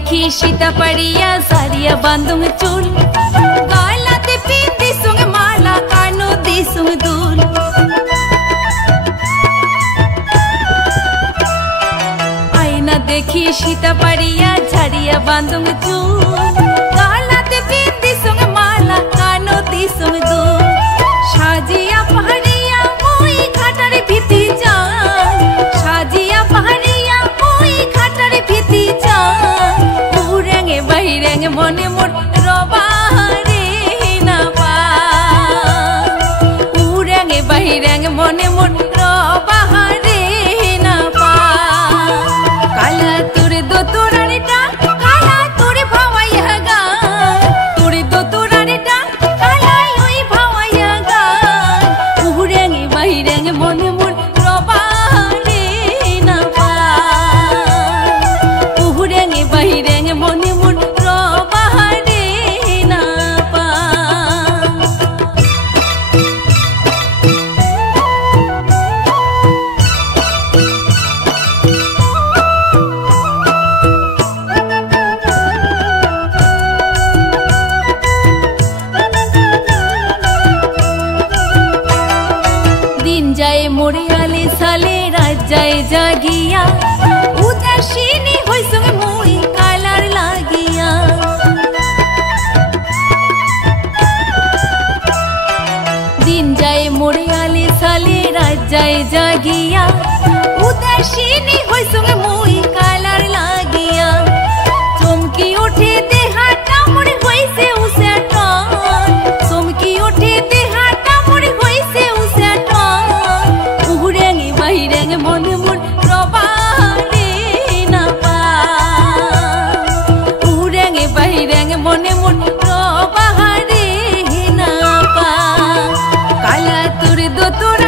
देखी सीता पड़िया सारिया बांधुंग चूल गालाते पीती सुंग माला कानो दी सुंग दूल आईना देखी सीता पड़िया झाड़िया बांधुंग चूल गालाते पीती सुंग माला कानो दी सुंग दूल साजिया पहाड़िया मोई घाटार भीती जान साजिया पहाड़िया मोई घाटार भीती जान उरेंगे बहिरेंगे मने मोर रबारे ना पा उरेंगे बहिरेंगे मने मोर रबारे ना पा काला तुरे दो तोरानिटा काला तुरे भावाया गा तुरे दो तोरानिटा काला ओई भावाया गा उरेंगे बहिरेंगे मने मोर रबारे ना पा उरेंगे बहिरेंगे मने मोर रबारे ना पा दिन जाए मोरे आले साले रात जाए जागिया उदासीनी होई संगे मोई कालार लागिया दिन जाए मोरे आले साले रात जाए जागिया उदासीनी होई संगे मोई कालार लागिया चमकी उठे देहाटा मोरे होइसे उसे टान चमकी उठे देहाटा मोरे होइसे उसे टान उरेंगे बहिरेंगे मने मोर रबारे ना पा उरेंगे बहिरेंगे मने मोर रबारे ना पा काला तुरे दो तोर